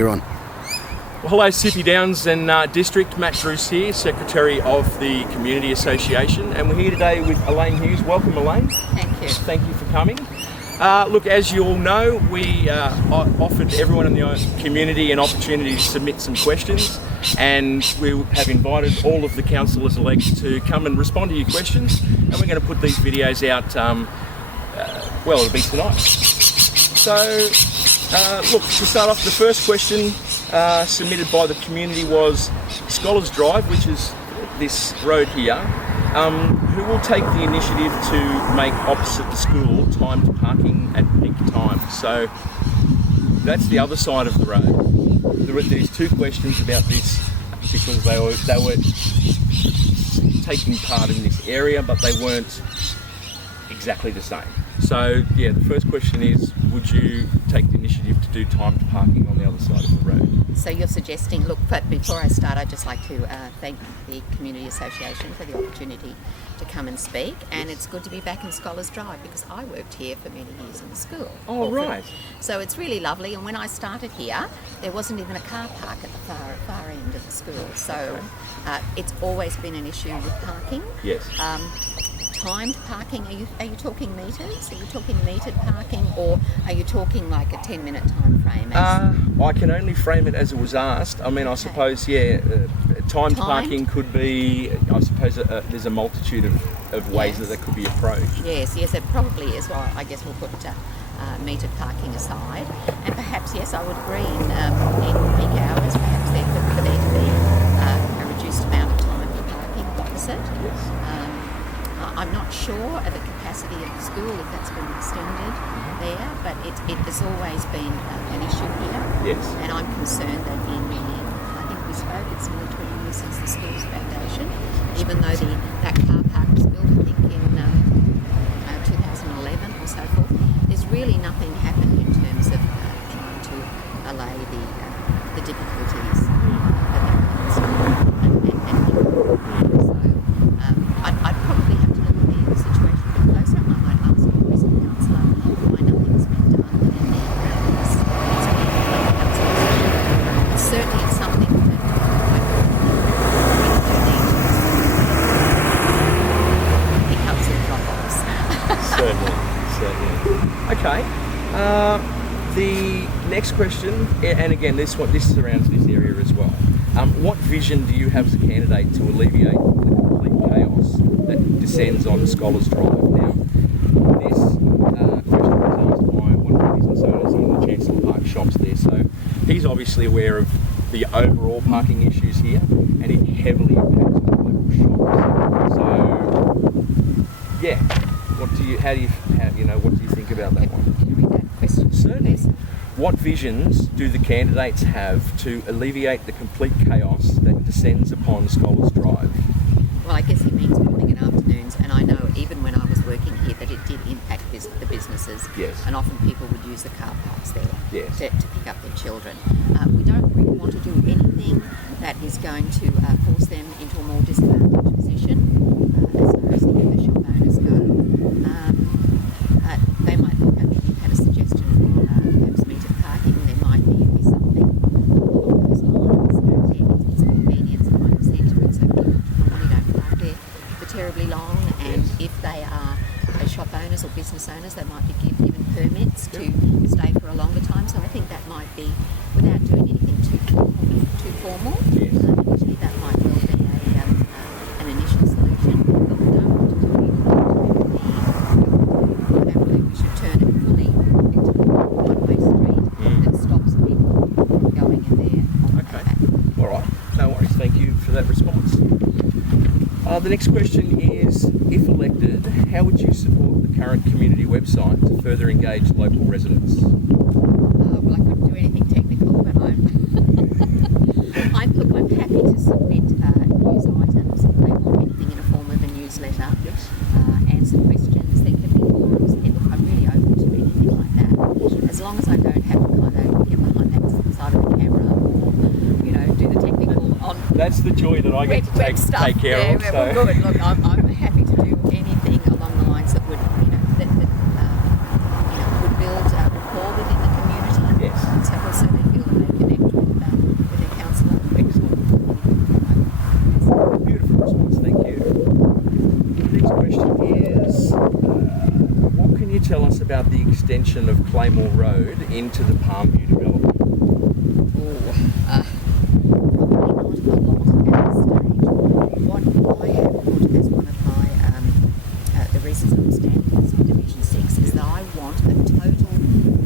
You're on. Well, hello, Sippy Downs and District. Matt Bruce here, Secretary of the Community Association, and we're here today with Elaine Hughes. Welcome, Elaine. Thank you. Thank you for coming. Look, as you all know, we offered everyone in the community an opportunity to submit some questions, and we have invited all of the councillors-elect to come and respond to your questions, and we're going to put these videos out, well, it'll be tonight. So, look, to start off, the first question submitted by the community was Scholars Drive, which is this road here. Who will take the initiative to make opposite the school timed parking at peak time? So that's the other side of the road. There's two questions about this because they were taking part in this area, but they weren't exactly the same. So yeah, the first question is, would you take the initiative to do timed parking on the other side of the road? So you're suggesting, look, but before I start, I'd just like to thank the Community Association for the opportunity to come and speak, and it's good to be back in Scholars Drive because I worked here for many years in the school. Oh, right. So it's really lovely, and when I started here, there wasn't even a car park at the far end of the school. So it's always been an issue with parking. Yes. Timed parking, are you talking meters? Are you talking metered parking, or are you talking like a 10-minute time frame? I can only frame it as it was asked. I mean, I suppose, yeah, timed parking could be, I suppose there's a multitude of ways that could be approached. Yes, it probably is. Well, I guess we'll put metered parking aside. And perhaps, yes, I would agree, in peak hours, perhaps for there to be a reduced amount of time for parking opposite. Yes. I'm not sure of the capacity of the school, if that's been extended there, but it has always been an issue here. Yes. And I'm concerned that I think we spoke, it's nearly 20 years since the school's foundation, even though that car park was built, I think, in 2011 or so forth. There's really nothing happened in terms of trying to allay the difficulties that there are in the school. I'd probably have to look at the situation a bit closer, and I might ask the present councillor why nothing's been done in the areas. It's certainly something that we do need to pickups and drop-offs. Certainly. Okay. The next question, and again, this surrounds this area as well. What vision do you have as a candidate to alleviate the complete chaos that descends on Scholars Drive? Now, this question was asked by one of the business owners in the Chancellor Park shops there, so he's obviously aware of the overall parking issues here, and it heavily impacts on the local shops. So, yeah, what do you think about that one? Can you read that question? Certainly. Please? What visions do the candidates have to alleviate the complete chaos that descends upon Scholars Drive? Well, I guess he means morning and afternoons, and I know even when I was working here that it did impact the businesses. Yes. And often people would use the car parks there Yes. to pick up their children. We don't really want to do anything that is going to force them into a more disadvantaged position as far as the shop owners go. They might look at, you've had a suggestion for perhaps metered parking. There might be something along those lines. It's a convenience kind of centre, and so people normally don't park there for terribly long. And if they are shop owners or business owners, they might be given permits to stay for a longer time. So I think that might be, without doing anything too formal, initially that might well be an initial solution. But we don't want to do anything. I don't believe we should turn it fully into a one-way street that stops people going in there. Okay. All right. No worries. Thank you for that response. The next question is, if elected, how would you support the current community website to further engage local residents? Well, I couldn't do anything technical, but I'm happy to submit news items if they want anything in a form of a newsletter. Yes. Answer questions. There can be forums. I'm really open to anything like that, as long as I don't have to kind of get behind that side of the camera or do the technical on. That's the joy that I get to take care of. Well, good. Look, I'm happy to do anything along the lines that would would build rapport within the community. Yes. So they feel that they connect about the extension of Claymore Road into the Palmview development? Probably not a lot at this stage. What I have put as one of my the reasons I'm standing for Division 6 is that I want a total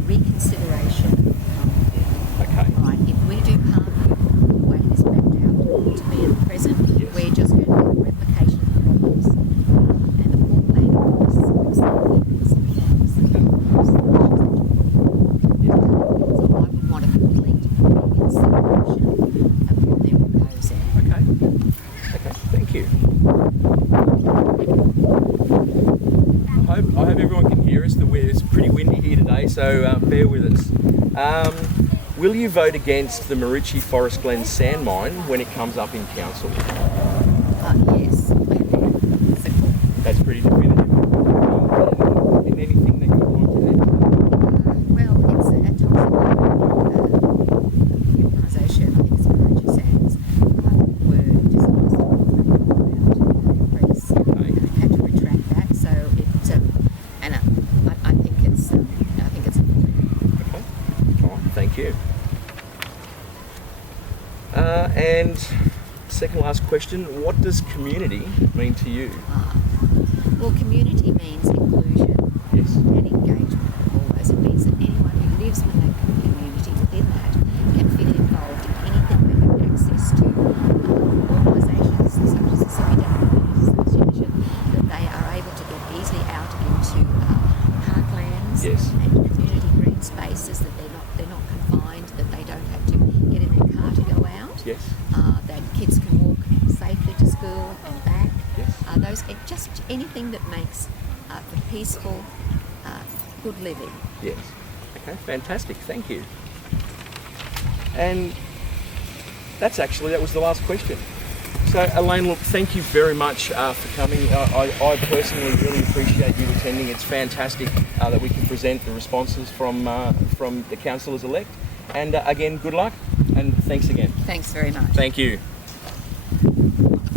reconsideration of Palmview. Okay. Right, if we do Palmview the way it is mapped out to be at present, Yes. we're just going to get a replication of problems. And the poor planning office looks like Yeah. So I would want a complete reconsideration of what they're proposing. Okay. Okay. Thank you. I hope everyone can hear us. It's pretty windy here today, so bear with us. Will you vote against the Maroochy Forest Glen sand mine when it comes up in council? Yes. Simple. That's pretty definitive. And anything that you would like to add? Well, it's a toxic the organisation, I think it's Maroochy Sands, were dishonest about the press and had to retract that. So it, and I think it's a Okay. All right. Thank you. And second last question, what does community mean to you? well, community means inclusion Yes. and engagement of all those. It means that anyone who lives within that community within that can feel involved in anything they have access to. Organisations such as the Sippy Association, that they are able to get easily out into parklands Yes. and community green spaces, that they're not confined, that they don't have to get in their car to go out. Yes. That kids can walk safely to school and back. Yes. Just anything that makes for peaceful, good living. Yes. Okay, fantastic. Thank you. And that was the last question. So, Elaine, look, thank you very much for coming. I personally really appreciate you attending. It's fantastic that we can present the responses from the councillors-elect. And again, good luck and thanks again. Thanks very much. Thank you.